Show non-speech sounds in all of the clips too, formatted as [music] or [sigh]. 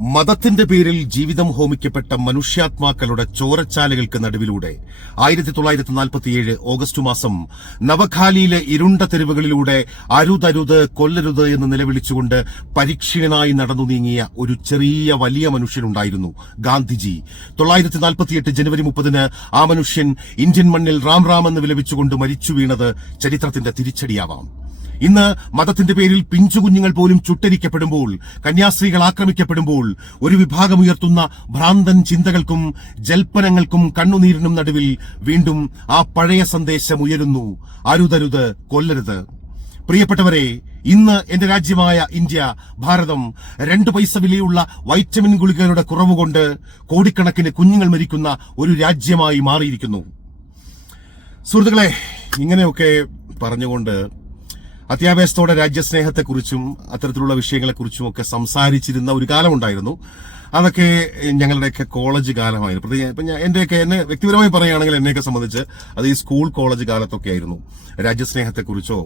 മതത്തിന്റെ പേരിൽ ജീവിതം ഹോമിക്കപ്പെട്ട മനുഷ്യാത്മാക്കളുടെ ചോരച്ചാലുകൾക്ക് നടുവിലൂടെ ആയിരത്തി തൊള്ളായിരത്തി നാൽപ്പത്തിയേഴ് ഓഗസ്റ്റ് മാസം നവഖാലിയിലെ ഇരുണ്ട തെരുവുകളിലൂടെ അരുതരുത് കൊല്ലരുത് എന്ന് നിലവിളിച്ചുകൊണ്ട് പരീക്ഷീണനായി നടന്നു നീങ്ങിയ ഒരു ചെറിയ വലിയ മനുഷ്യനുണ്ടായിരുന്നു ഗാന്ധിജി. തൊള്ളായിരത്തി നാൽപ്പത്തിയെട്ട് ജനുവരി മുപ്പതിന് ആ മനുഷ്യൻ ഇന്ത്യൻ മണ്ണിൽ റാം റാം എന്ന് വിലപിച്ചുകൊണ്ട് മരിച്ചു വീണത് ചരിത്രത്തിന്റെ തിരിച്ചടിയാവാം. ഇന്ന് മതത്തിന്റെ പേരിൽ പിഞ്ചു കുഞ്ഞുങ്ങൾ പോലും ചുട്ടരിക്കപ്പെടുമ്പോൾ കന്യാസ്ത്രീകൾ ആക്രമിക്കപ്പെടുമ്പോൾ ഒരു വിഭാഗം ഉയർത്തുന്ന ഭ്രാന്തൻ ചിന്തകൾക്കും ജൽപ്പനങ്ങൾക്കും കണ്ണുനീരിനും നടുവിൽ വീണ്ടും ആ പഴയ സന്ദേശം ഉയരുന്നു. അരുതരുത് കൊല്ലരുത്. പ്രിയപ്പെട്ടവരെ ഇന്ന് എന്റെ രാജ്യമായ ഇന്ത്യ ഭാരതം രണ്ടു പൈസ വിലയുള്ള വൈറ്റമിൻ ഗുളികകളുടെ കുറവ് കൊണ്ട് കോടിക്കണക്കിന് കുഞ്ഞുങ്ങൾ മരിക്കുന്ന ഒരു രാജ്യമായി മാറിയിരിക്കുന്നു. സുഹൃത്തുക്കളെ ഇങ്ങനെയൊക്കെ പറഞ്ഞുകൊണ്ട് അത്യാവേശത്തോടെ രാജ്യസ്നേഹത്തെക്കുറിച്ചും അത്തരത്തിലുള്ള വിഷയങ്ങളെക്കുറിച്ചും ഒക്കെ സംസാരിച്ചിരുന്ന ഒരു കാലമുണ്ടായിരുന്നു. അതൊക്കെ ഞങ്ങളുടെയൊക്കെ കോളേജ് കാലമായിരുന്നു പ്രത്യേകിച്ച് ഇപ്പം ഞാൻ എന്റെയൊക്കെ എന്നെ വ്യക്തിപരമായി പറയുകയാണെങ്കിൽ എന്നെയൊക്കെ സംബന്ധിച്ച് അത് ഈ സ്കൂൾ കോളേജ് കാലത്തൊക്കെ ആയിരുന്നു. രാജ്യസ്നേഹത്തെക്കുറിച്ചോ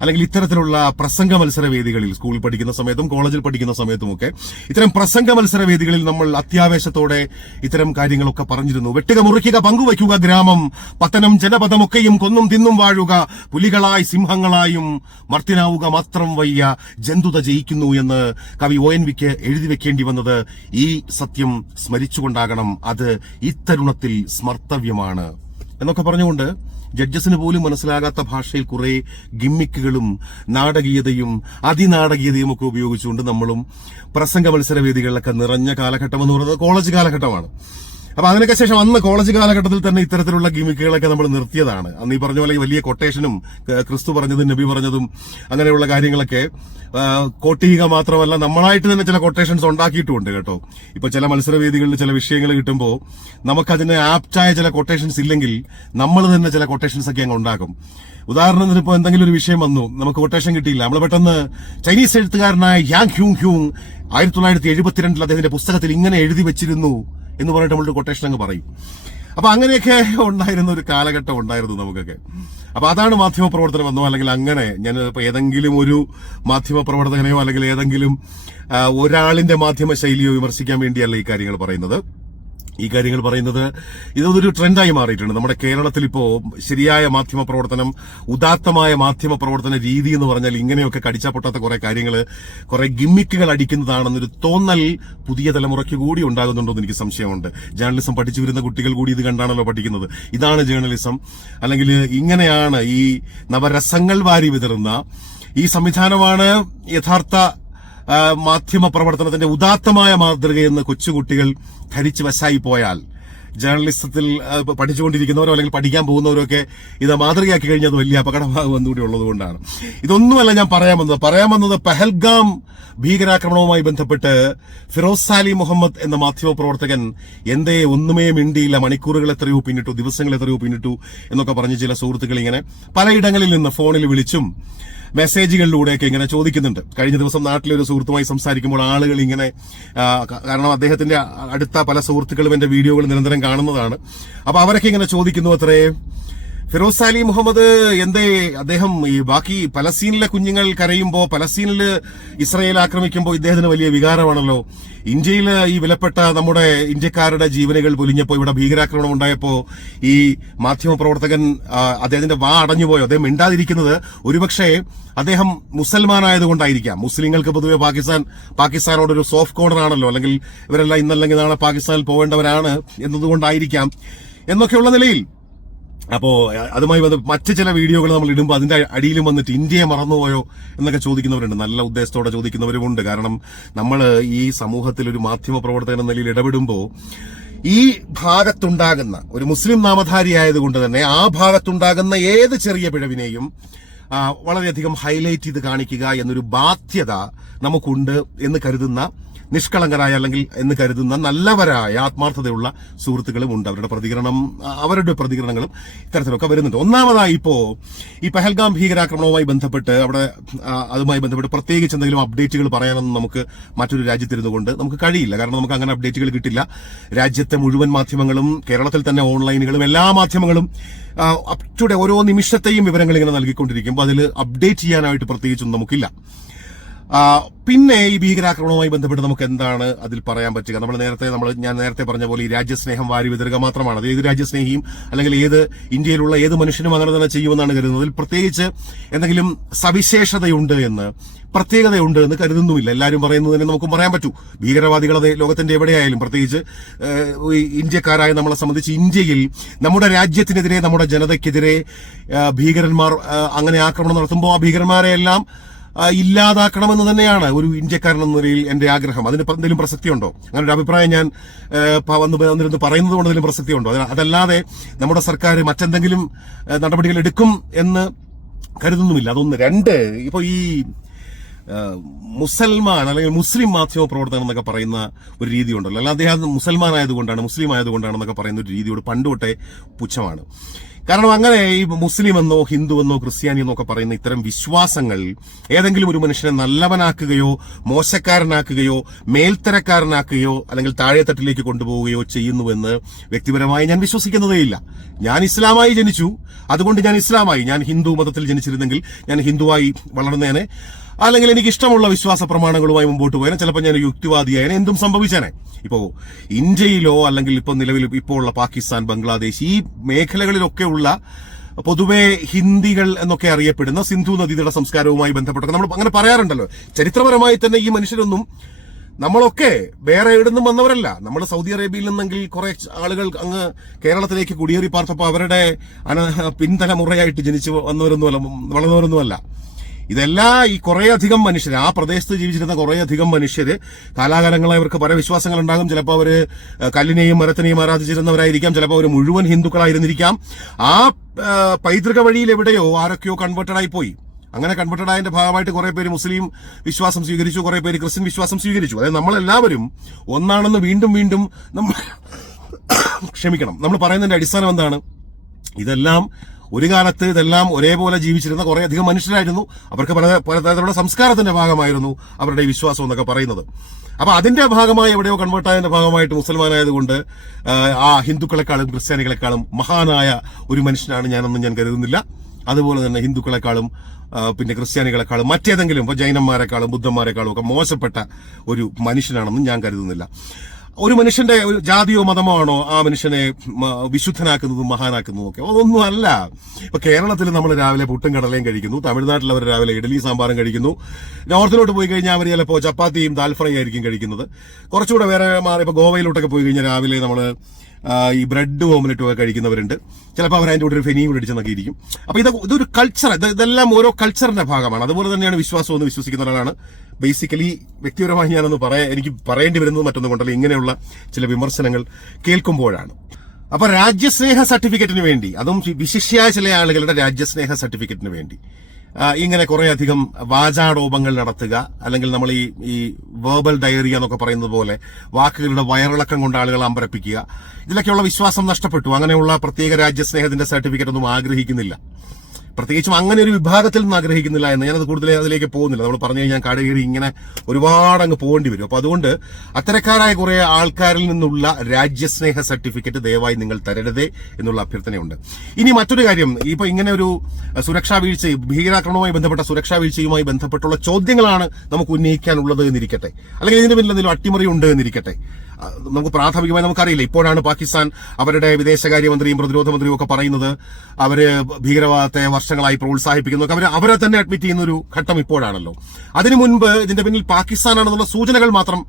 അല്ലെങ്കിൽ ഇത്തരത്തിലുള്ള പ്രസംഗ മത്സര വേദികളിൽ സ്കൂളിൽ പഠിക്കുന്ന സമയത്തും കോളേജിൽ പഠിക്കുന്ന സമയത്തുമൊക്കെ ഇത്തരം പ്രസംഗ മത്സര വേദികളിൽ നമ്മൾ അത്യാവേശത്തോടെ ഇത്തരം കാര്യങ്ങളൊക്കെ പറഞ്ഞിരുന്നു. വെട്ടുക മുറിക്കുക പങ്കുവയ്ക്കുക ഗ്രാമം പത്തനം ജനപഥമൊക്കെയും കൊന്നും തിന്നും വാഴുക പുലികളായി സിംഹങ്ങളായും മർത്തിനാവുക മാത്രം വയ്യ ജന്തുത ജയിക്കുന്നു എന്ന് കവി ഒ എൻ വിക്ക് എഴുതി വെക്കേണ്ടി വന്നത് ഈ സത്യം സ്മരിച്ചുകൊണ്ടാകണം അത് ഇത്തരുണത്തിൽ സ്മർത്തവ്യമാണ്. എന്നൊക്കെ പറഞ്ഞുകൊണ്ട് ജഡ്ജസിന് പോലും മനസ്സിലാകാത്ത ഭാഷയിൽ കുറെ ഗിമ്മിക്കുകളും നാടകീയതയും അതിനാടകീയതയും ഒക്കെ ഉപയോഗിച്ചുകൊണ്ട് നമ്മളും പ്രസംഗ മത്സര വേദികളിലൊക്കെ നിറഞ്ഞ കാലഘട്ടം എന്ന് പറയുന്നത് കോളേജ് കാലഘട്ടമാണ്. അപ്പൊ അതിനൊക്കെ ശേഷം അന്ന് കോളേജ് കാലഘട്ടത്തിൽ തന്നെ ഇത്തരത്തിലുള്ള ഗിമിക്കുകളൊക്കെ നമ്മൾ നിർത്തിയതാണ്. അന്ന് ഈ പറഞ്ഞ പോലെ വലിയ കൊട്ടേഷനും ക്രിസ്തു പറഞ്ഞതും നബി പറഞ്ഞതും അങ്ങനെയുള്ള കാര്യങ്ങളൊക്കെ കോട്ടിയുക കോട്ട് മാത്രമല്ല നമ്മളായിട്ട് തന്നെ ചില കൊട്ടേഷൻസ് ഉണ്ടാക്കിയിട്ടുമുണ്ട് കേട്ടോ. ഇപ്പൊ ചില മത്സരവേദികളിൽ ചില വിഷയങ്ങൾ കിട്ടുമ്പോൾ നമുക്കതിന് ആപ്റ്റായ ചില കൊട്ടേഷൻസ് ഇല്ലെങ്കിൽ നമ്മൾ തന്നെ ചില കൊട്ടേഷൻസ് ഒക്കെ അങ്ങ് ഉണ്ടാക്കും. ഉദാഹരണത്തിന് ഇപ്പോൾ എന്തെങ്കിലും ഒരു വിഷയം വന്നു നമുക്ക് കൊട്ടേഷൻ കിട്ടിയില്ല. നമ്മൾ പെട്ടെന്ന് ചൈനീസ് എഴുത്തുകാരനായ യാങ് ഹ്യൂങ് ഹ്യൂങ് ആയിരത്തി തൊള്ളായിരത്തി എഴുപത്തിരണ്ടിൽ അദ്ദേഹത്തിന്റെ പുസ്തകത്തിൽ ഇങ്ങനെ എഴുതി വെച്ചിരുന്നു. എന്ന് പറഞ്ഞിട്ട് നമ്മളൊരു കൊട്ടേഷൻ അങ്ങ് പറയും. അപ്പൊ അങ്ങനെയൊക്കെ ഉണ്ടായിരുന്ന ഒരു കാലഘട്ടം ഉണ്ടായിരുന്നു നമുക്കൊക്കെ. അപ്പൊ അതാണ് മാധ്യമ പ്രവർത്തനം എന്നോ അല്ലെങ്കിൽ അങ്ങനെ ഞാൻ ഇപ്പൊ ഏതെങ്കിലും ഒരു മാധ്യമ പ്രവർത്തകനെയോ അല്ലെങ്കിൽ ഏതെങ്കിലും ഒരാളിന്റെ മാധ്യമ ശൈലിയോ വിമർശിക്കാൻ വേണ്ടിയല്ല ഈ കാര്യങ്ങൾ പറയുന്നത്. ഈ കാര്യങ്ങൾ പറയുന്നത് ഇതൊരു ട്രെൻഡായി മാറിയിട്ടുണ്ട്. നമ്മുടെ കേരളത്തിൽ ഇപ്പോൾ ശരിയായ മാധ്യമ പ്രവർത്തനം ഉദാത്തമായ മാധ്യമ പ്രവർത്തന രീതി എന്ന് പറഞ്ഞാൽ ഇങ്ങനെയൊക്കെ കടിച്ചാപ്പൊട്ടാത്ത കുറെ കാര്യങ്ങൾ കുറെ ഗിമ്മിക്കുകൾ അടിക്കുന്നതാണെന്നൊരു തോന്നൽ പുതിയ തലമുറയ്ക്ക് കൂടി ഉണ്ടാകുന്നുണ്ടോ എന്ന് എനിക്ക് സംശയമുണ്ട്. ജേർണലിസം പഠിച്ചു വരുന്ന കുട്ടികൾ കൂടി ഇത് കണ്ടാണല്ലോ പഠിക്കുന്നത്. ഇതാണ് ജേർണലിസം. അല്ലെങ്കിൽ ഇങ്ങനെയാണ് ഈ നവരസങ്ങൾ വാരി വിതറുന്ന ഈ സംവിധാനമാണ് യഥാർത്ഥ മാധ്യമ പ്രവർത്തനത്തിന്റെ ഉദാത്തമായ മാതൃകയെന്ന് കൊച്ചുകുട്ടികൾ ധരിച്ചു വശായി പോയാൽ ജേർണലിസത്തിൽ പഠിച്ചുകൊണ്ടിരിക്കുന്നവരോ അല്ലെങ്കിൽ പഠിക്കാൻ പോകുന്നവരോ ഒക്കെ ഇത് മാതൃകയാക്കി കഴിഞ്ഞത് വലിയ അപകടമാകുമെന്ന് കൂടി ഉള്ളതുകൊണ്ടാണ് ഇതൊന്നുമല്ല ഞാൻ പറയാൻ വന്നത്. പറയാൻ വന്നത് പെഹൽഗാം ഭീകരാക്രമണവുമായി ബന്ധപ്പെട്ട് ഫിറോസ് സാലി മുഹമ്മദ് എന്ന മാധ്യമ പ്രവർത്തകൻ എന്തേ ഒന്നുമേ മിണ്ടിയില്ല മണിക്കൂറുകൾ എത്രയോ പിന്നിട്ടു ദിവസങ്ങൾ എത്രയോ പിന്നിട്ടു എന്നൊക്കെ പറഞ്ഞ് ചില സുഹൃത്തുക്കൾ ഇങ്ങനെ പലയിടങ്ങളിൽ നിന്ന് ഫോണിൽ വിളിച്ചും മെസ്സേജുകളിലൂടെയൊക്കെ ഇങ്ങനെ ചോദിക്കുന്നുണ്ട്. കഴിഞ്ഞ ദിവസം നാട്ടിലെ ഒരു സുഹൃത്തുമായി സംസാരിക്കുമ്പോൾ ആളുകൾ ഇങ്ങനെ കാരണം അദ്ദേഹത്തിന്റെ അടുത്ത പല സുഹൃത്തുക്കളും എന്റെ വീഡിയോകൾ നിരന്തരം കാണുന്നതാണ്. അപ്പൊ അവരൊക്കെ ഇങ്ങനെ ചോദിക്കുന്നു അത്രേ. ഫിറോസ് അലി മുഹമ്മദ് എന്തേ അദ്ദേഹം ഈ ബാക്കി പലസ്തീനിലെ കുഞ്ഞുങ്ങൾ കരയുമ്പോൾ പലസ്തീനിൽ ഇസ്രയേൽ ആക്രമിക്കുമ്പോൾ ഇദ്ദേഹത്തിന് വലിയ വികാരമാണല്ലോ. ഇന്ത്യയിൽ ഈ വിലപ്പെട്ട നമ്മുടെ ഇന്ത്യക്കാരുടെ ജീവനുകൾ പൊലിഞ്ഞപ്പോ ഇവിടെ ഭീകരാക്രമണം ഉണ്ടായപ്പോൾ ഈ മാധ്യമ പ്രവർത്തകൻ അദ്ദേഹത്തിന്റെ വാ അടഞ്ഞുപോയോ? അദ്ദേഹം മിണ്ടാതിരിക്കുന്നത് ഒരുപക്ഷെ അദ്ദേഹം മുസൽമാനായതുകൊണ്ടായിരിക്കാം. മുസ്ലിങ്ങൾക്ക് പൊതുവെ പാകിസ്ഥാൻ പാകിസ്ഥാനോട് ഒരു സോഫ്റ്റ് കോർണർ ആണല്ലോ അല്ലെങ്കിൽ ഇവരെല്ലാം ഇന്നല്ലെങ്കിൽ നാളെ പാകിസ്ഥാനിൽ പോവേണ്ടവരാണ് എന്നതുകൊണ്ടായിരിക്കാം. എന്നൊക്കെയുള്ള നിലയിൽ അപ്പോ അതുമായി ബന്ധ മറ്റ് ചില വീഡിയോകൾ നമ്മൾ ഇടുമ്പോൾ അതിന്റെ അടിയിലും വന്നിട്ട് ഇന്ത്യയെ മറന്നുപോയോ എന്നൊക്കെ ചോദിക്കുന്നവരുണ്ട്. നല്ല ഉദ്ദേശത്തോടെ ചോദിക്കുന്നവരുമുണ്ട്. കാരണം നമ്മൾ ഈ സമൂഹത്തിൽ ഒരു മാധ്യമ പ്രവർത്തകൻ എന്ന നിലയിൽ ഇടപെടുമ്പോൾ ഈ ഭാഗത്തുണ്ടാകുന്ന ഒരു മുസ്ലിം നാമധാരി ആയതുകൊണ്ട് തന്നെ ആ ഭാഗത്തുണ്ടാകുന്ന ഏത് ചെറിയ പിഴവിനെയും വളരെയധികം ഹൈലൈറ്റ് ചെയ്ത് കാണിക്കുക എന്നൊരു ബാധ്യത നമുക്കുണ്ട് എന്ന് കരുതുന്ന നിഷ്കളങ്കരായ അല്ലെങ്കിൽ എന്ന് കരുതുന്ന നല്ലവരായ ആത്മാർത്ഥതയുള്ള സുഹൃത്തുക്കളും ഉണ്ട്. അവരുടെ പ്രതികരണം അവരുടെ പ്രതികരണങ്ങളും ഇത്തരത്തിലൊക്കെ വരുന്നുണ്ട്. ഒന്നാമതായി ഇപ്പോ ഈ പെഹൽഗാം ഭീകരാക്രമണവുമായി ബന്ധപ്പെട്ട് അവിടെ അതുമായി ബന്ധപ്പെട്ട് പ്രത്യേകിച്ച് എന്തെങ്കിലും അപ്ഡേറ്റുകൾ പറയാനൊന്നും നമുക്ക് മറ്റൊരു രാജ്യത്തിരുന്നു കൊണ്ട് നമുക്ക് കഴിയില്ല. കാരണം നമുക്ക് അങ്ങനെ അപ്ഡേറ്റുകൾ കിട്ടില്ല. രാജ്യത്തെ മുഴുവൻ മാധ്യമങ്ങളും കേരളത്തിൽ തന്നെ ഓൺലൈനുകളും എല്ലാ മാധ്യമങ്ങളും അപ് ടുഡേ ഓരോ നിമിഷത്തെയും വിവരങ്ങൾ ഇങ്ങനെ നൽകിക്കൊണ്ടിരിക്കുമ്പോൾ അതിൽ അപ്ഡേറ്റ് ചെയ്യാനായിട്ട് പ്രത്യേകിച്ചൊന്നും നമുക്കില്ല. പിന്നെ ഈ ഭീകരാക്രമണവുമായി ബന്ധപ്പെട്ട് നമുക്ക് എന്താണ് അതിൽ പറയാൻ പറ്റുക? നമ്മൾ നേരത്തെ നമ്മൾ ഞാൻ നേരത്തെ പറഞ്ഞ പോലെ ഈ രാജ്യസ്നേഹം വാരി വിതറുക മാത്രമാണ്. അത് ഏത് രാജ്യസ്നേഹിയും അല്ലെങ്കിൽ ഏത് ഇന്ത്യയിലുള്ള ഏത് മനുഷ്യനും അങ്ങനെ തന്നെ ചെയ്യുമെന്നാണ് കരുതുന്നത്. അതിൽ പ്രത്യേകിച്ച് എന്തെങ്കിലും സവിശേഷതയുണ്ട് എന്ന് പ്രത്യേകതയുണ്ട് എന്ന് കരുതുന്നുമില്ല. എല്ലാവരും പറയുന്നത് തന്നെ നമുക്ക് പറയാൻ പറ്റൂ. ഭീകരവാദികളെ ലോകത്തിന്റെ എവിടെയായാലും പ്രത്യേകിച്ച് ഇന്ത്യക്കാരായ നമ്മളെ സംബന്ധിച്ച് ഇന്ത്യയിൽ നമ്മുടെ രാജ്യത്തിനെതിരെ നമ്മുടെ ജനതയ്ക്കെതിരെ ഭീകരന്മാർ അങ്ങനെ ആക്രമണം നടത്തുമ്പോൾ ആ ഭീകരന്മാരെ എല്ലാം ആ, ഇല്ലാതാക്കണമെന്ന് തന്നെയാണ് ഒരു ഇന്ത്യക്കാരൻ എന്ന നിലയിൽ എന്റെ ആഗ്രഹം. അതിന് എന്തെങ്കിലും പ്രസക്തിയുണ്ടോ? അങ്ങനെ ഒരു അഭിപ്രായം ഞാൻ വന്ന് വന്നിരുന്ന് പറയുന്നത് കൊണ്ട് എന്തെങ്കിലും പ്രസക്തിയുണ്ടോ? അതല്ലാതെ നമ്മുടെ സർക്കാർ മറ്റെന്തെങ്കിലും നടപടികൾ എടുക്കും എന്ന് കരുതുന്നുമില്ല. അതൊന്ന്. രണ്ട് ഇപ്പൊ ഈ മുസൽമാൻ അല്ലെങ്കിൽ മുസ്ലിം മാധ്യമ പ്രവർത്തകൻ എന്നൊക്കെ പറയുന്ന ഒരു രീതി ഉണ്ടല്ലോ അല്ല അദ്ദേഹം മുസൽമാൻ ആയതുകൊണ്ടാണ് മുസ്ലിം ആയതുകൊണ്ടാണ് എന്നൊക്കെ പറയുന്ന ഒരു രീതിയോട് പണ്ട് തൊട്ടേ പുച്ഛമാണ്. കാരണം അങ്ങനെ ഈ മുസ്ലിം എന്നോ ഹിന്ദു എന്നോ ക്രിസ്ത്യാനി എന്നൊക്കെ പറയുന്ന ഇത്തരം വിശ്വാസങ്ങൾ ഏതെങ്കിലും ഒരു മനുഷ്യനെ നല്ലവനാക്കുകയോ മോശക്കാരനാക്കുകയോ മേൽത്തരക്കാരനാക്കുകയോ അല്ലെങ്കിൽ താഴെത്തട്ടിലേക്ക് കൊണ്ടുപോവുകയോ ചെയ്യുന്നുവെന്ന് വ്യക്തിപരമായി ഞാൻ വിശ്വസിക്കുന്നതേയില്ല. ഞാൻ ഇസ്ലാമായി ജനിച്ചു. അതുകൊണ്ട് ഞാൻ ഇസ്ലാമായി. ഞാൻ ഹിന്ദു മതത്തിൽ ജനിച്ചിരുന്നെങ്കിൽ ഞാൻ ഹിന്ദുവായി വളർന്നേനെ. അല്ലെങ്കിൽ എനിക്ക് ഇഷ്ടമുള്ള വിശ്വാസ പ്രമാണങ്ങളുമായി മുമ്പോട്ട് പോയാൽ ചിലപ്പോൾ ഞാൻ യുക്തിവാദിയായാലും എന്തും സംഭവിച്ചേനെ. ഇപ്പോൾ ഇന്ത്യയിലോ അല്ലെങ്കിൽ ഇപ്പോൾ നിലവിൽ ഇപ്പോൾ ഉള്ള പാകിസ്ഥാൻ ബംഗ്ലാദേശ് ഈ മേഖലകളിലൊക്കെ ഉള്ള പൊതുവെ ഹിന്ദികൾ എന്നൊക്കെ അറിയപ്പെടുന്ന സിന്ധു നദീതട സംസ്കാരവുമായി ബന്ധപ്പെട്ടൊക്കെ നമ്മൾ അങ്ങനെ പറയാറുണ്ടല്ലോ. ചരിത്രപരമായി തന്നെ ഈ മനുഷ്യരൊന്നും നമ്മളൊക്കെ വേറെ എവിടുന്നും വന്നവരല്ല. നമ്മൾ സൗദി അറേബ്യയിൽ നിന്നെങ്കിൽ കുറെ ആളുകൾ അങ്ങ് കേരളത്തിലേക്ക് കുടിയേറി പാർത്തപ്പോൾ അവരുടെ പിൻതലമുറയായിട്ട് ജനിച്ചു വന്നവരൊന്നുമല്ല വളർന്നവരൊന്നുമല്ല. ഇതെല്ലാം ഈ കുറേയധികം മനുഷ്യർ ആ പ്രദേശത്ത് ജീവിച്ചിരുന്ന കുറേയധികം മനുഷ്യർ കാലാകാലങ്ങളായി അവർക്ക് പല വിശ്വാസങ്ങൾ ഉണ്ടാകും ചിലപ്പോൾ അവർ കല്ലിനെയും മരത്തിനെയും ആരാധിച്ചിരുന്നവരായിരിക്കാം. ചിലപ്പോൾ അവർ മുഴുവൻ ഹിന്ദുക്കളായിരുന്നിരിക്കാം. ആ, പൈതൃക വഴിയിൽ എവിടെയോ ആരൊക്കെയോ കൺവേർട്ടഡായി പോയി അങ്ങനെ കൺവേർട്ടഡ് ആയതിന്റെ ഭാഗമായിട്ട് കുറെ പേര് മുസ്ലിം വിശ്വാസം സ്വീകരിച്ചു കുറെ പേര് ക്രിസ്ത്യൻ വിശ്വാസം സ്വീകരിച്ചു. അതായത് നമ്മളെല്ലാവരും ഒന്നാണെന്ന് വീണ്ടും വീണ്ടും നമ്മൾ ക്ഷമിക്കണം. നമ്മൾ പറയുന്നതിന്റെ അടിസ്ഥാനം എന്താണ്? ഇതെല്ലാം ഒരു കാലത്ത് ഇതെല്ലാം ഒരേപോലെ ജീവിച്ചിരുന്ന കുറേ അധികം മനുഷ്യരായിരുന്നു. അവർക്ക് പല പലതരത്തിലുള്ള സംസ്കാരത്തിന്റെ ഭാഗമായിരുന്നു അവരുടെ വിശ്വാസം എന്നൊക്കെ പറയുന്നത്. അപ്പൊ അതിന്റെ ഭാഗമായി എവിടെയോ കൺവേർട്ട് ആയതിന്റെ ഭാഗമായിട്ട് മുസൽമാനായതുകൊണ്ട് ആ ഹിന്ദുക്കളെക്കാളും ക്രിസ്ത്യാനികളെക്കാളും മഹാനായ ഒരു മനുഷ്യനാണ് ഞാനൊന്നും ഞാൻ കരുതുന്നില്ല. അതുപോലെ തന്നെ ഹിന്ദുക്കളെക്കാളും പിന്നെ ക്രിസ്ത്യാനികളെക്കാളും മറ്റേതെങ്കിലും ഇപ്പൊ ജൈനന്മാരെക്കാളും ബുദ്ധന്മാരെക്കാളും ഒക്കെ മോശപ്പെട്ട ഒരു മനുഷ്യനാണെന്നും ഞാൻ കരുതുന്നില്ല. ഒരു മനുഷ്യന്റെ ഒരു ജാതിയോ മതമോ ആണോ ആ മനുഷ്യനെ വിശുദ്ധനാക്കുന്നതും മഹാനാക്കുന്നതും ഒക്കെ? അതൊന്നും അല്ല. ഇപ്പൊ കേരളത്തിൽ നമ്മൾ രാവിലെ പുട്ടും കടലയും കഴിക്കുന്നു. തമിഴ്നാട്ടിൽ അവർ രാവിലെ ഇഡലി സാമ്പാറും കഴിക്കുന്നു. നോർത്തിലോട്ട് പോയി കഴിഞ്ഞാൽ അവർ ചിലപ്പോൾ ചപ്പാത്തിയും ദാൽ ഫ്രൈ ആയിരിക്കും കഴിക്കുന്നത്. കുറച്ചുകൂടെ വേറെ മാറി ഇപ്പൊ ഗോവയിലോട്ടൊക്കെ പോയി കഴിഞ്ഞാൽ രാവിലെ നമ്മൾ ഈ ബ്രെഡ് ഓംലെറ്റും ഒക്കെ കഴിക്കുന്നവരുണ്ട്. ചിലപ്പോൾ അവർ അതിന്റെ കൂടെ ഒരു ഫെനിയും കൂടെ അടിച്ചെന്നൊക്കെ ഇരിക്കും. അപ്പൊ ഇത് ഇതൊരു കൾച്ചർ ഇതെല്ലാം ഓരോ കൾച്ചറിന്റെ ഭാഗമാണ്. അതുപോലെ തന്നെയാണ് വിശ്വാസം എന്ന് വിശ്വസിക്കുന്ന ഒരാളാണ് ബേസിക്കലി വ്യക്തിപരമായി ഞാനൊന്ന് പറയാൻ എനിക്ക് പറയേണ്ടി വരുന്നത് മറ്റൊന്നും കൊണ്ടല്ല. ഇങ്ങനെയുള്ള ചില വിമർശനങ്ങൾ കേൾക്കുമ്പോഴാണ്. അപ്പൊ രാജ്യസ്നേഹ സർട്ടിഫിക്കറ്റിന് വേണ്ടി അതും വിശിഷ്യായ ചില ആളുകളുടെ രാജ്യസ്നേഹ സർട്ടിഫിക്കറ്റിന് വേണ്ടി ഇങ്ങനെ കുറെ അധികം വാചാടോപങ്ങൾ നടത്തുക അല്ലെങ്കിൽ നമ്മൾ ഈ ഈ വേർബൽ ഡയറി എന്നൊക്കെ പറയുന്നത് പോലെ വാക്കുകളുടെ വയറിളക്കം കൊണ്ട് ആളുകൾ അമ്പരപ്പിക്കുക ഇതിലൊക്കെയുള്ള വിശ്വാസം നഷ്ടപ്പെട്ടു. അങ്ങനെയുള്ള പ്രത്യേക രാജ്യസ്നേഹത്തിന്റെ സർട്ടിഫിക്കറ്റ് ഒന്നും ആഗ്രഹിക്കുന്നില്ല. പ്രത്യേകിച്ചും അങ്ങനെ ഒരു വിഭാഗത്തിൽ നിന്ന് ആഗ്രഹിക്കുന്നില്ല എന്ന് ഞാനത് കൂടുതൽ അതിലേക്ക് പോകുന്നില്ല. നമ്മൾ പറഞ്ഞു കഴിഞ്ഞാൽ കാട് കയറി ഇങ്ങനെ ഒരുപാട് അങ്ങ് പോകേണ്ടി വരും. അപ്പൊ അതുകൊണ്ട് അത്തരക്കാരായ കുറെ ആൾക്കാരിൽ നിന്നുള്ള രാജ്യസ്നേഹ സർട്ടിഫിക്കറ്റ് ദയവായി നിങ്ങൾ തരരുതേ എന്നുള്ള അഭ്യർത്ഥനയുണ്ട്. ഇനി മറ്റൊരു കാര്യം ഇപ്പൊ ഇങ്ങനെ ഒരു സുരക്ഷാ വീഴ്ച ഭീകരാക്രമണവുമായി ബന്ധപ്പെട്ട സുരക്ഷാ വീഴ്ചയുമായി ബന്ധപ്പെട്ടുള്ള ചോദ്യങ്ങളാണ് നമുക്ക് ഉന്നയിക്കാനുള്ളത് എന്നിരിക്കട്ടെ. അല്ലെങ്കിൽ ഇതിന് പിന്നിൽ എന്തെങ്കിലും അട്ടിമറി ഉണ്ട് എന്നിരിക്കട്ടെ. നമുക്ക് പ്രാഥമികമായി നമുക്കറിയില്ല. ഇപ്പോഴാണ് പാകിസ്ഥാൻ അവരുടെ വിദേശകാര്യമന്ത്രിയും പ്രതിരോധ മന്ത്രിയും ഒക്കെ പറയുന്നത്. അവർ ഭീകരവാദത്തെ വർഷങ്ങളായി പ്രോത്സാഹിപ്പിക്കുന്നു. അവർ അവരെ തന്നെ അഡ്മിറ്റ് ചെയ്യുന്ന ഒരു ഘട്ടം ഇപ്പോഴാണല്ലോ. അതിനു മുൻപ് ഇതിന്റെ പിന്നിൽ പാകിസ്ഥാനാണെന്നുള്ള സൂചനകൾ മാത്രം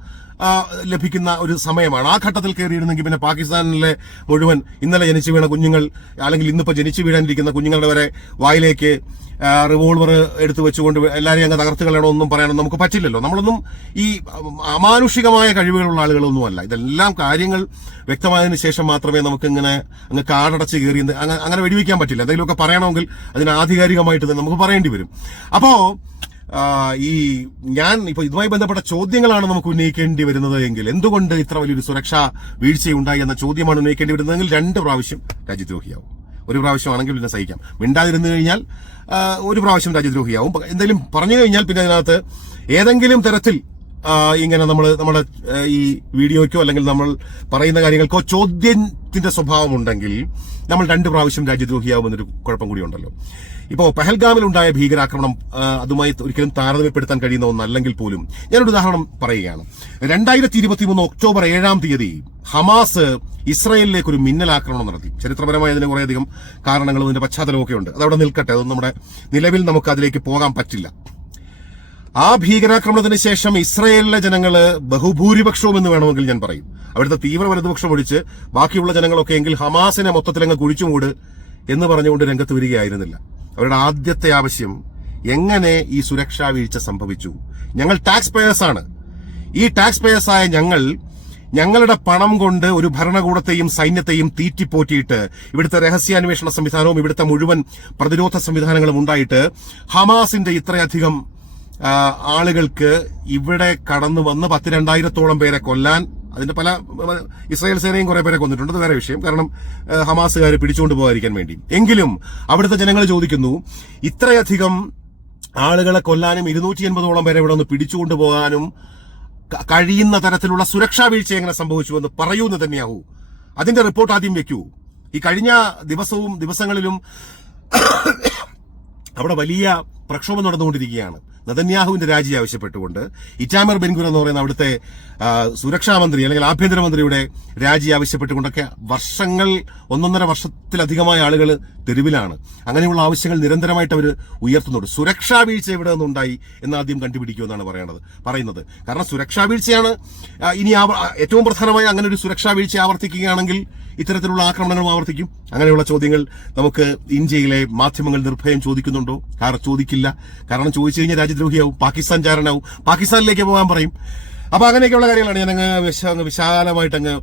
ലഭിക്കുന്ന ഒരു സമയമാണ്. ആ ഘട്ടത്തിൽ കയറിയിരുന്നെങ്കിൽ പിന്നെ പാകിസ്ഥാനിലെ മുഴുവൻ ഇന്നലെ ജനിച്ചു വീണ കുഞ്ഞുങ്ങൾ അല്ലെങ്കിൽ ഇന്നിപ്പോൾ ജനിച്ചു വീഴാനിരിക്കുന്ന കുഞ്ഞുങ്ങളുടെ വരെ വായിലേക്ക് റിവോൾവർ എടുത്ത് വെച്ചുകൊണ്ട് എല്ലാവരെയും അങ്ങ് തകർത്ത് കളയണമെന്നും പറയാനൊന്നും നമുക്ക് പറ്റില്ലല്ലോ. നമ്മളൊന്നും ഈ അമാനുഷികമായ കഴിവുകളുള്ള ആളുകളൊന്നും അല്ല ഇതെല്ലാം കാര്യങ്ങൾ വ്യക്തമായതിനു ശേഷം മാത്രമേ നമുക്ക് ഇങ്ങനെ അങ്ങ് കാടടച്ച് കയറി അങ്ങനെ വെടിവെക്കാൻ പറ്റില്ല. എന്തെങ്കിലുമൊക്കെ പറയണമെങ്കിൽ അതിന് ആധികാരികമായിട്ട് തന്നെ നമുക്ക് പറയേണ്ടി വരും. അപ്പോ ഈ ഞാൻ ഇപ്പൊ ഇതുമായി ബന്ധപ്പെട്ട ചോദ്യങ്ങളാണ് നമുക്ക് ഉന്നയിക്കേണ്ടി വരുന്നത് എങ്കിൽ എന്തുകൊണ്ട് ഇത്ര വലിയൊരു സുരക്ഷാ വീഴ്ചയുണ്ടായി എന്ന ചോദ്യമാണ് ഉന്നയിക്കേണ്ടി വരുന്നതെങ്കിൽ രണ്ട് പ്രാവശ്യം രാജ്യദ്രോഹിയാവും. ഒരു പ്രാവശ്യമാണെങ്കിൽ പിന്നെ സഹിക്കാം. മിണ്ടാതിരുന്നു കഴിഞ്ഞാൽ ഒരു പ്രാവശ്യം രാജ്യദ്രോഹിയാവും. എന്തെങ്കിലും പറഞ്ഞു കഴിഞ്ഞാൽ പിന്നെ അതിനകത്ത് ഏതെങ്കിലും തരത്തിൽ ഇങ്ങനെ നമ്മൾ നമ്മുടെ ഈ വീഡിയോയ്ക്കോ അല്ലെങ്കിൽ നമ്മൾ പറയുന്ന കാര്യങ്ങൾക്കോ ചോദ്യത്തിന്റെ സ്വഭാവം ഉണ്ടെങ്കിൽ നമ്മൾ രണ്ട് പ്രാവശ്യം രാജ്യദ്രോഹിയാവുമെന്നൊരു കുഴപ്പം കൂടി കൂടിയുണ്ടല്ലോ ഇപ്പോ പെഹൽഗാമിലുണ്ടായ ഭീകരാക്രമണം അതുമായി ഒരിക്കലും താരതമ്യപ്പെടുത്താൻ കഴിയുന്ന ഒന്നല്ലെങ്കിൽ പോലും ഞാനൊരു ഉദാഹരണം പറയുകയാണ്. രണ്ടായിരത്തി ഇരുപത്തി മൂന്ന് ഒക്ടോബർ ഏഴാം തീയതി ഹമാസ് ഇസ്രയേലിലേക്ക് ഒരു മിന്നലാക്രമണം നടത്തി. ചരിത്രപരമായ അതിന് കുറേയധികം കാരണങ്ങളും അതിന്റെ പശ്ചാത്തലമൊക്കെ ഉണ്ട്. അതവിടെ നിൽക്കട്ടെ. അതൊന്നും നമ്മുടെ നിലവിൽ നമുക്ക് അതിലേക്ക് പോകാൻ പറ്റില്ല. ആ ഭീകരാക്രമണത്തിന് ശേഷം ഇസ്രയേലിലെ ജനങ്ങൾ ബഹുഭൂരിപക്ഷവും എന്ന് വേണമെങ്കിൽ ഞാൻ പറയും. അവിടുത്തെ തീവ്ര വലതുപക്ഷം ഒഴിച്ച് ബാക്കിയുള്ള ജനങ്ങളൊക്കെ എങ്കിൽ ഹമാസിനെ മൊത്തത്തിലങ്ങ് കുഴിച്ചുമൂട് എന്ന് പറഞ്ഞുകൊണ്ട് രംഗത്ത് വരികയായിരുന്നില്ല. അവരുടെ ആദ്യത്തെ ആവശ്യം എങ്ങനെ ഈ സുരക്ഷാ വീഴ്ച സംഭവിച്ചു? ഞങ്ങൾ ടാക്സ് പേയേഴ്സ് ആണ്. ഈ ടാക്സ് പേയേഴ്സ് ആയ ഞങ്ങൾ ഞങ്ങളുടെ പണം കൊണ്ട് ഒരു ഭരണകൂടത്തെയും സൈന്യത്തെയും തീറ്റിപ്പോറ്റിയിട്ട് ഇവിടുത്തെ രഹസ്യാന്വേഷണ സംവിധാനവും ഇവിടുത്തെ മുഴുവൻ പ്രതിരോധ സംവിധാനങ്ങളും ഉണ്ടായിട്ട് ഹമാസിന്റെ ഇത്രയധികം ആളുകൾക്ക് ഇവിടെ കടന്നു വന്ന് പത്ത് രണ്ടായിരത്തോളം പേരെ കൊല്ലാൻ അതിന്റെ പല ഇസ്രായേൽ സേനയും കുറെ പേരെ കൊന്നിട്ടുണ്ട്. വേറെ വിഷയം. കാരണം ഹമാസുകാർ പിടിച്ചുകൊണ്ട് പോകാതിരിക്കാൻ വേണ്ടി. എങ്കിലും അവിടുത്തെ ജനങ്ങൾ ചോദിക്കുന്നു ഇത്രയധികം ആളുകളെ കൊല്ലാനും ഇരുന്നൂറ്റി എൺപതോളം പേരെ ഇവിടെ ഒന്ന് പിടിച്ചുകൊണ്ട് പോകാനും കഴിയുന്ന തരത്തിലുള്ള സുരക്ഷാ വീഴ്ച എങ്ങനെ സംഭവിച്ചു എന്ന് പറയൂന്ന് തന്നെയാവൂ. അതിന്റെ റിപ്പോർട്ട് ആദ്യം വെക്കൂ. ഈ കഴിഞ്ഞ ദിവസവും ദിവസങ്ങളിലും അവിടെ വലിയ പ്രക്ഷോഭം നടന്നുകൊണ്ടിരിക്കുകയാണ്. നദന്യാഹുവിന്റെ രാജി ആവശ്യപ്പെട്ടുകൊണ്ട് ഇറ്റാമർ ബെൻഗുർ എന്ന് പറയുന്ന അവിടുത്തെ സുരക്ഷാ മന്ത്രി അല്ലെങ്കിൽ ആഭ്യന്തരമന്ത്രിയുടെ രാജി ആവശ്യപ്പെട്ടുകൊണ്ടൊക്കെ വർഷങ്ങൾ ഒന്നൊന്നര വർഷത്തിലധികമായ ആളുകൾ തെരുവിലാണ്. അങ്ങനെയുള്ള ആവശ്യങ്ങൾ നിരന്തരമായിട്ട് അവർ ഉയർത്തുന്നുണ്ട്. സുരക്ഷാ വീഴ്ച എവിടെ നിന്നുണ്ടായി എന്ന് ആദ്യം കണ്ടുപിടിക്കുമെന്നാണ് പറയേണ്ടത് പറയുന്നത്. കാരണം സുരക്ഷാ വീഴ്ചയാണ് ഇനി ഏറ്റവും പ്രധാനമായി അങ്ങനെ ഒരു സുരക്ഷാ വീഴ്ച ആവർത്തിക്കുകയാണെങ്കിൽ ഇത്തരത്തിലുള്ള ആക്രമണങ്ങളും ആവർത്തിക്കും. അങ്ങനെയുള്ള ചോദ്യങ്ങൾ നമുക്ക് ഇന്ത്യയിലെ മാധ്യമങ്ങൾ നിർഭയം ചോദിക്കുന്നുണ്ടോ? കാരണം ചോദിക്കില്ല. കാരണം ചോദിച്ചു കഴിഞ്ഞാൽ രാജ്യദ്രോഹിയാവും പാകിസ്ഥാൻ ചാരനാവും. പാകിസ്ഥാനിലേക്ക് പോകാൻ പറയും. അപ്പൊ അങ്ങനെയൊക്കെയുള്ള കാര്യങ്ങളാണ് ഞാൻ അങ്ങ് വിശ- വിശാലമായിട്ട് അങ്ങ്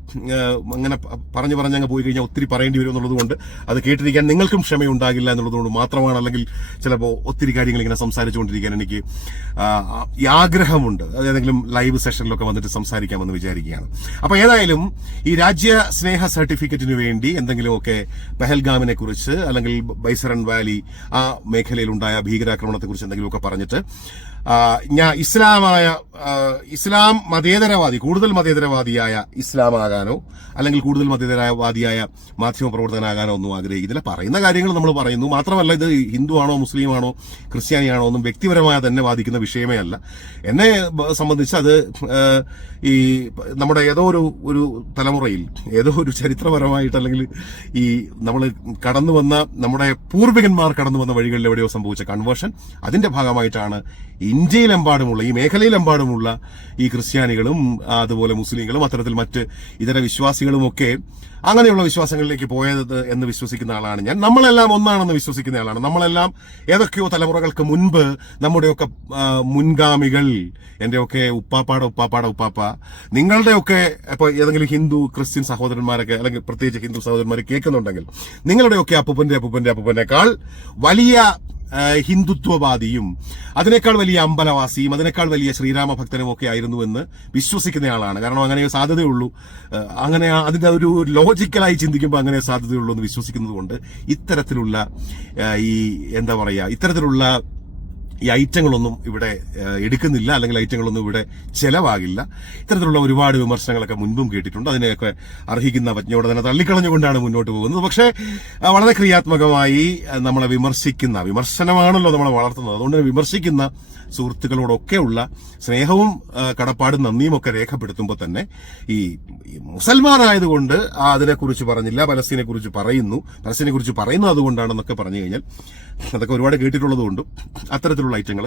അങ്ങനെ പറഞ്ഞു പറഞ്ഞ് അങ്ങ് പോയി കഴിഞ്ഞാൽ ഒത്തിരി പറയേണ്ടി വരും എന്നുള്ളത് കൊണ്ട് അത് കേട്ടിരിക്കാൻ നിങ്ങൾക്കും ക്ഷമയുണ്ടാകില്ല എന്നുള്ളതുകൊണ്ട് മാത്രമാണ് അല്ലെങ്കിൽ ചിലപ്പോൾ ഒത്തിരി കാര്യങ്ങൾ ഇങ്ങനെ സംസാരിച്ചുകൊണ്ടിരിക്കാൻ എനിക്ക് ആഗ്രഹമുണ്ട്. ഏതെങ്കിലും ലൈവ് സെഷനിലൊക്കെ വന്നിട്ട് സംസാരിക്കാമെന്ന് വിചാരിക്കുകയാണ്. അപ്പൊ ഏതായാലും ഈ രാജ്യ സ്നേഹ സർട്ടിഫിക്കറ്റിന് വേണ്ടി എന്തെങ്കിലുമൊക്കെ പെഹൽഗാമിനെ കുറിച്ച് അല്ലെങ്കിൽ ബൈസറൻ വാലി ആ മേഖലയിൽ ഉണ്ടായ ഭീകരാക്രമണത്തെക്കുറിച്ച് എന്തെങ്കിലുമൊക്കെ പറഞ്ഞിട്ട് ഞാൻ ഇസ്ലാമായ ഇസ്ലാം മതേതരവാദി കൂടുതൽ മതേതരവാദിയായ ഇസ്ലാമാകാനോ അല്ലെങ്കിൽ കൂടുതൽ മതേതരവാദിയായ മാധ്യമ പ്രവർത്തകനാകാനോ ഒന്നും ആഗ്രഹിക്കുന്നില്ല പറയുന്ന കാര്യങ്ങൾ നമ്മൾ പറയുന്നു. മാത്രമല്ല ഇത് ഹിന്ദു ആണോ മുസ്ലിം ആണോ ക്രിസ്ത്യാനിയാണോ ഒന്നും വ്യക്തിപരമായ തന്നെ ബാധിക്കുന്ന വിഷയമേ അല്ല. എന്നെ സംബന്ധിച്ച് അത് ഈ നമ്മുടെ ഏതോ ഒരു ഒരു തലമുറയിൽ ഏതോ ഒരു ചരിത്രപരമായിട്ട് അല്ലെങ്കിൽ ഈ നമ്മൾ കടന്നു വന്ന നമ്മുടെ പൂർവികന്മാർ കടന്നു വന്ന വഴികളിൽ എവിടെയോ സംഭവിച്ച കൺവേർഷൻ അതിന്റെ ഭാഗമായിട്ടാണ് ഇന്ത്യയിലെമ്പാടുമുള്ള ഈ മേഖലയിലെമ്പാടുമുള്ള ഈ ക്രിസ്ത്യാനികളും അതുപോലെ മുസ്ലിങ്ങളും അത്തരത്തിൽ മറ്റ് ഇതര വിശ്വാസികളും ഒക്കെ അങ്ങനെയുള്ള വിശ്വാസങ്ങളിലേക്ക് പോയത് എന്ന് വിശ്വസിക്കുന്ന ആളാണ് ഞാൻ. നമ്മളെല്ലാം ഒന്നാണെന്ന് വിശ്വസിക്കുന്ന ആളാണ്. നമ്മളെല്ലാം ഏതൊക്കെയോ തലമുറകൾക്ക് മുൻപ് നമ്മുടെയൊക്കെ മുൻഗാമികൾ എന്റെയൊക്കെ ഉപ്പാപ്പാടെ ഉപ്പാപ്പാടെ ഉപ്പാപ്പ നിങ്ങളുടെയൊക്കെ ഇപ്പൊ ഏതെങ്കിലും ഹിന്ദു ക്രിസ്ത്യൻ സഹോദരന്മാരൊക്കെ അല്ലെങ്കിൽ പ്രത്യേകിച്ച് ഹിന്ദു സഹോദരന്മാർ കേൾക്കുന്നുണ്ടെങ്കിൽ നിങ്ങളുടെയൊക്കെ അപ്പൂപ്പന്റെ അപ്പൂപ്പന്റെ അപ്പൂപ്പനേക്കാൾ വലിയ ഹിന്ദുത്വവാദിയും അതിനേക്കാൾ വലിയ അമ്പലവാസിയും അതിനേക്കാൾ വലിയ ശ്രീരാമ ഭക്തനും ഒക്കെ ആയിരുന്നു എന്ന് വിശ്വസിക്കുന്നയാളാണ്. കാരണം അങ്ങനെ സാധ്യതയുള്ളൂ. അങ്ങനെ അതിന്റെ ഒരു ലോജിക്കലായി ചിന്തിക്കുമ്പോൾ അങ്ങനെ സാധ്യതയുള്ളൂ എന്ന് വിശ്വസിക്കുന്നതുകൊണ്ട് ഇത്തരത്തിലുള്ള ഈ എന്താ പറയുക ഇത്തരത്തിലുള്ള ഈ ഐറ്റങ്ങളൊന്നും ഇവിടെ എടുക്കുന്നില്ല അല്ലെങ്കിൽ ഐറ്റങ്ങളൊന്നും ഇവിടെ ചെലവാകില്ല. ഇത്തരത്തിലുള്ള ഒരുപാട് വിമർശനങ്ങളൊക്കെ മുൻപും കേട്ടിട്ടുണ്ട്. അതിനെയൊക്കെ അർഹിക്കുന്ന പജ്ഞയോടെ തന്നെ തള്ളിക്കളഞ്ഞുകൊണ്ടാണ് മുന്നോട്ട് പോകുന്നത്. പക്ഷേ വളരെ ക്രിയാത്മകമായി നമ്മളെ വിമർശിക്കുന്ന വിമർശനമാണല്ലോ നമ്മളെ വളർത്തുന്നത്. അതുകൊണ്ട് വിമർശിക്കുന്ന സുഹൃത്തുക്കളോടൊക്കെയുള്ള സ്നേഹവും കടപ്പാടും നന്ദിയും ഒക്കെ രേഖപ്പെടുത്തുമ്പോൾ തന്നെ ഈ മുസൽമാനായതുകൊണ്ട് അതിനെക്കുറിച്ച് പറഞ്ഞില്ല പലസ്തീനെ കുറിച്ച് പറയുന്നു പലസ്തീനെ കുറിച്ച് പറയുന്നു അതുകൊണ്ടാണെന്നൊക്കെ പറഞ്ഞു കഴിഞ്ഞാൽ അതൊക്കെ ഒരുപാട് കേട്ടിട്ടുള്ളത് കൊണ്ടും അത്തരത്തിലുള്ള ഐറ്റങ്ങൾ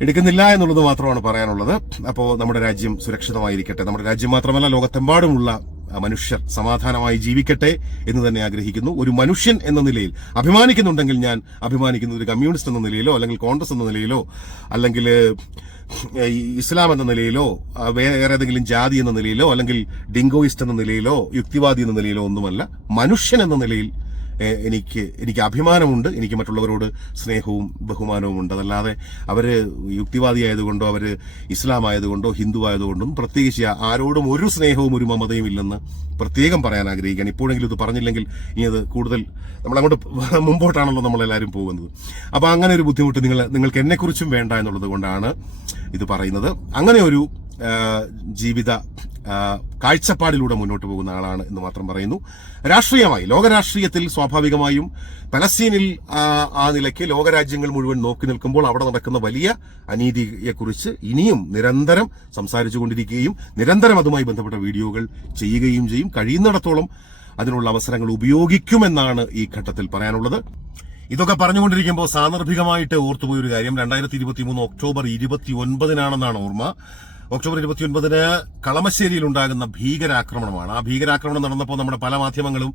എടുക്കുന്നില്ല എന്നുള്ളത് മാത്രമാണ് പറയാനുള്ളത്. അപ്പോൾ നമ്മുടെ രാജ്യം സുരക്ഷിതമായിരിക്കട്ടെ. നമ്മുടെ രാജ്യം മാത്രമല്ല ലോകത്തെമ്പാടുമുള്ള മനുഷ്യർ സമാധാനമായി ജീവിക്കട്ടെ എന്ന് തന്നെ ആഗ്രഹിക്കുന്നു. ഒരു മനുഷ്യൻ എന്ന നിലയിൽ അഭിമാനിക്കുന്നുണ്ടെങ്കിൽ ഞാൻ അഭിമാനിക്കുന്നത് ഒരു കമ്മ്യൂണിസ്റ്റ് എന്ന നിലയിലോ അല്ലെങ്കിൽ കോൺഗ്രസ് എന്ന നിലയിലോ അല്ലെങ്കിൽ ഇസ്ലാം എന്ന നിലയിലോ വേറെ ഏതെങ്കിലും ജാതി എന്ന നിലയിലോ അല്ലെങ്കിൽ ഡിങ്കോയിസ്റ്റ് എന്ന നിലയിലോ യുക്തിവാദി എന്ന നിലയിലോ ഒന്നുമല്ല. മനുഷ്യൻ എന്ന നിലയിൽ എനിക്ക് എനിക്ക് അഭിമാനമുണ്ട്. എനിക്ക് മറ്റുള്ളവരോട് സ്നേഹവും ബഹുമാനവും ഉണ്ട്. അതല്ലാതെ അവർ യുക്തിവാദിയായതുകൊണ്ടോ അവർ ഇസ്ലാം ആയതുകൊണ്ടോ ഹിന്ദു ആയതുകൊണ്ടും പ്രത്യേകിച്ച് ആരോടും ഒരു സ്നേഹവും ഒരു മമതയും ഇല്ലെന്ന് പ്രത്യേകം പറയാൻ ആഗ്രഹിക്കുകയാണ്. ഇപ്പോഴെങ്കിലും ഇത് പറഞ്ഞില്ലെങ്കിൽ ഇനി അത് കൂടുതൽ നമ്മളങ്ങോട്ട് [laughs] മുമ്പോട്ടാണല്ലോ നമ്മളെല്ലാവരും പോകുന്നത്. അപ്പോൾ അങ്ങനെ ഒരു ബുദ്ധിമുട്ട് നിങ്ങൾ നിങ്ങൾക്ക് എന്നെക്കുറിച്ചും വേണ്ട എന്നുള്ളത് കൊണ്ടാണ് ഇത് പറയുന്നത്. അങ്ങനെ ഒരു ജീവിത കാഴ്ചപ്പാടിലൂടെ മുന്നോട്ട് പോകുന്ന ആളാണ് എന്ന് മാത്രം പറയുന്നു. രാഷ്ട്രീയമായി ലോകരാഷ്ട്രീയത്തിൽ സ്വാഭാവികമായും പലസ്തീനിൽ ആ, നിലയ്ക്ക് ലോകരാജ്യങ്ങൾ മുഴുവൻ നോക്കി നിൽക്കുമ്പോൾ അവിടെ നടക്കുന്ന വലിയ അനീതിയെക്കുറിച്ച് ഇനിയും നിരന്തരം സംസാരിച്ചു കൊണ്ടിരിക്കുകയും നിരന്തരം അതുമായി ബന്ധപ്പെട്ട വീഡിയോകൾ ചെയ്യുകയും ചെയ്യും. കഴിയുന്നിടത്തോളം അതിനുള്ള അവസരങ്ങൾ ഉപയോഗിക്കുമെന്നാണ് ഈ ഘട്ടത്തിൽ പറയാനുള്ളത്. ഇതൊക്കെ പറഞ്ഞുകൊണ്ടിരിക്കുമ്പോൾ സാന്ദർഭികമായിട്ട് ഓർത്തുപോയൊരു കാര്യം. രണ്ടായിരത്തി ഇരുപത്തി മൂന്ന് ഒക്ടോബർ ഇരുപത്തി ഒൻപതിനാണെന്നാണ് ഓർമ്മ. ഒക്ടോബർ ഇരുപത്തി ഒൻപതിന് കളമശ്ശേരിയിൽ ഉണ്ടാകുന്ന ഭീകരാക്രമണമാണ്. ആ ഭീകരാക്രമണം നടന്നപ്പോൾ നമ്മുടെ പല മാധ്യമങ്ങളും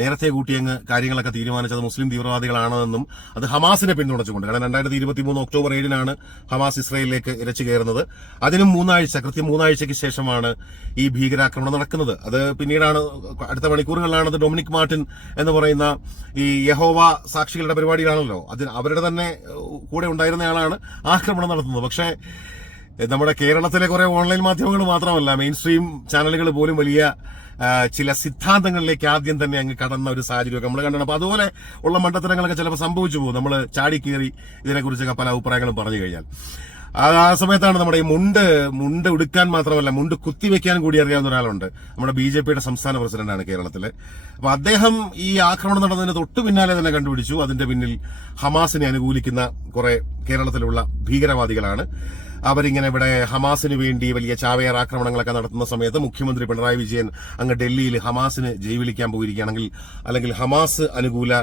നേരത്തെ കൂട്ടി അങ്ങ് കാര്യങ്ങളൊക്കെ തീരുമാനിച്ചത് മുസ്ലിം തീവ്രവാദികളാണെന്നും അത് ഹമാസിനെ പിന്തുണച്ചുകൊണ്ട്. കാരണം രണ്ടായിരത്തി ഇരുപത്തി മൂന്ന് ഒക്ടോബർ ഏഴിനാണ് ഹമാസ് ഇസ്രയേലിലേക്ക് ഇരച്ചു കയറുന്നത്. അതിനും മൂന്നാഴ്ച കൃത്യം മൂന്നാഴ്ചയ്ക്ക് ശേഷമാണ് ഈ ഭീകരാക്രമണം നടക്കുന്നത്. അത് പിന്നീടാണ് അടുത്ത മണിക്കൂറുകളിലാണ് അത് ഡൊമിനിക് മാർട്ടിൻ എന്ന് പറയുന്ന ഈ യഹോവ സാക്ഷികളുടെ പരിപാടിയിലാണല്ലോ അതിന് അവരുടെ തന്നെ കൂടെ ഉണ്ടായിരുന്നയാളാണ് ആക്രമണം നടത്തുന്നത്. പക്ഷേ നമ്മുടെ കേരളത്തിലെ കുറെ ഓൺലൈൻ മാധ്യമങ്ങൾ മാത്രമല്ല മെയിൻ സ്ട്രീം ചാനലുകൾ പോലും വലിയ ചില സിദ്ധാന്തങ്ങളിലേക്ക് ആദ്യം തന്നെ അങ്ങ് കടന്ന ഒരു സാഹചര്യമൊക്കെ നമ്മൾ കണ്ടാണ്. അപ്പോൾ അതുപോലെ ഉള്ള മണ്ടത്തരങ്ങളൊക്കെ ചിലപ്പോൾ സംഭവിച്ചു പോകും. നമ്മൾ ചാടി കയറി ഇതിനെക്കുറിച്ചൊക്കെ പല അഭിപ്രായങ്ങളും പറഞ്ഞു കഴിഞ്ഞാൽ. ആ ആ സമയത്താണ് നമ്മുടെ ഈ മുണ്ട് മുണ്ട് ഉടുക്കാൻ മാത്രമല്ല മുണ്ട് കുത്തിവെക്കാൻ കൂടി അറിയാവുന്ന ഒരാളുണ്ട്. നമ്മുടെ ബി ജെ പിയുടെ സംസ്ഥാന പ്രസിഡന്റാണ് കേരളത്തിലെ. അപ്പൊ അദ്ദേഹം ഈ ആക്രമണം നടന്നതിന് തൊട്ടു പിന്നാലെ തന്നെ കണ്ടുപിടിച്ചു. അതിന്റെ പിന്നിൽ ഹമാസിനെ അനുകൂലിക്കുന്ന കുറെ കേരളത്തിലുള്ള ഭീകരവാദികളാണ്. അവരിങ്ങനെ ഇവിടെ ഹമാസിന് വേണ്ടി വലിയ ചാവേർ ആക്രമണങ്ങളൊക്കെ നടത്തുന്ന സമയത്ത് മുഖ്യമന്ത്രി പിണറായി വിജയൻ അങ്ങ് ഡൽഹിയിൽ ഹമാസിന് ജയ് വിളിക്കാൻ പോയിരിക്കുകയാണെങ്കിൽ അല്ലെങ്കിൽ ഹമാസ് അനുകൂല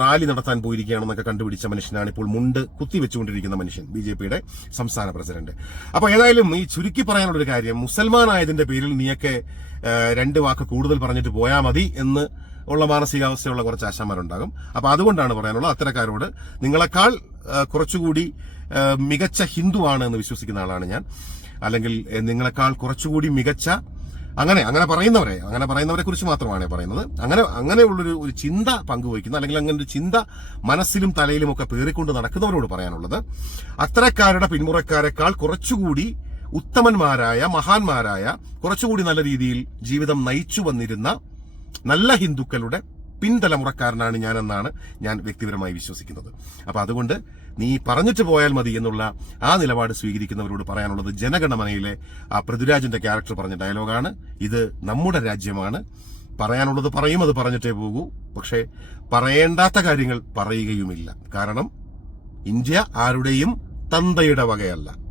റാലി നടത്താൻ പോയിരിക്കുകയാണെന്നൊക്കെ കണ്ടുപിടിച്ച മനുഷ്യനാണ് ഇപ്പോൾ മുണ്ട് കുത്തിവെച്ചുകൊണ്ടിരിക്കുന്ന മനുഷ്യൻ ബി ജെ പിയുടെ സംസ്ഥാന പ്രസിഡന്റ്. അപ്പൊ ഏതായാലും ഈ ചുരുക്കി പറയാനുള്ള ഒരു കാര്യം മുസൽമാനായതിന്റെ പേരിൽ നീയൊക്കെ രണ്ട് വാക്ക് കൂടുതൽ പറഞ്ഞിട്ട് പോയാൽ മതി എന്ന് ഉള്ള മാനസികാവസ്ഥയുള്ള കുറച്ച് ആശാന്മാരുണ്ടാകും. അപ്പൊ അതുകൊണ്ടാണ് പറയാനുള്ളത് അത്തരക്കാരോട് നിങ്ങളെക്കാൾ കുറച്ചുകൂടി മികച്ച ഹിന്ദുവാണ് എന്ന് വിശ്വസിക്കുന്ന ആളാണ് ഞാൻ. അല്ലെങ്കിൽ നിങ്ങളെക്കാൾ കുറച്ചുകൂടി മികച്ച അങ്ങനെ അങ്ങനെ പറയുന്നവരെ അങ്ങനെ പറയുന്നവരെ കുറിച്ച് മാത്രമാണ് പറയുന്നത്. അങ്ങനെ അങ്ങനെയുള്ളൊരു ഒരു ചിന്ത പങ്കുവയ്ക്കുന്ന അല്ലെങ്കിൽ അങ്ങനെ ഒരു ചിന്ത മനസ്സിലും തലയിലും ഒക്കെ പേറിക്കൊണ്ട് നടക്കുന്നവരോട് പറയാനുള്ളത് അത്തരക്കാരുടെ പിന്മുറക്കാരെക്കാൾ കുറച്ചുകൂടി ഉത്തമന്മാരായ മഹാന്മാരായ കുറച്ചുകൂടി നല്ല രീതിയിൽ ജീവിതം നയിച്ചു വന്നിരുന്ന നല്ല ഹിന്ദുക്കളുടെ പിൻതലമുറക്കാരനാണ് ഞാനെന്നാണ് ഞാൻ വ്യക്തിപരമായി വിശ്വസിക്കുന്നത്. അപ്പൊ അതുകൊണ്ട് നീ പറഞ്ഞിട്ട് പോയാൽ മതി എന്നുള്ള ആ നിലപാട് സ്വീകരിക്കുന്നവരോട് പറയാനുള്ളത് ജനഗണമനയിലെ ആ പൃഥ്വിരാജിന്റെ ക്യാരക്ടർ പറഞ്ഞ ഡയലോഗാണ്. ഇത് നമ്മുടെ രാജ്യമാണ്. പറയാനുള്ളത് പറയും അത് പറഞ്ഞിട്ടേ പോകൂ. പക്ഷേ പറയേണ്ടാത്ത കാര്യങ്ങൾ പറയുകയുമില്ല. കാരണം ഇന്ത്യ ആരുടെയും തന്തയുടെ വകയല്ല.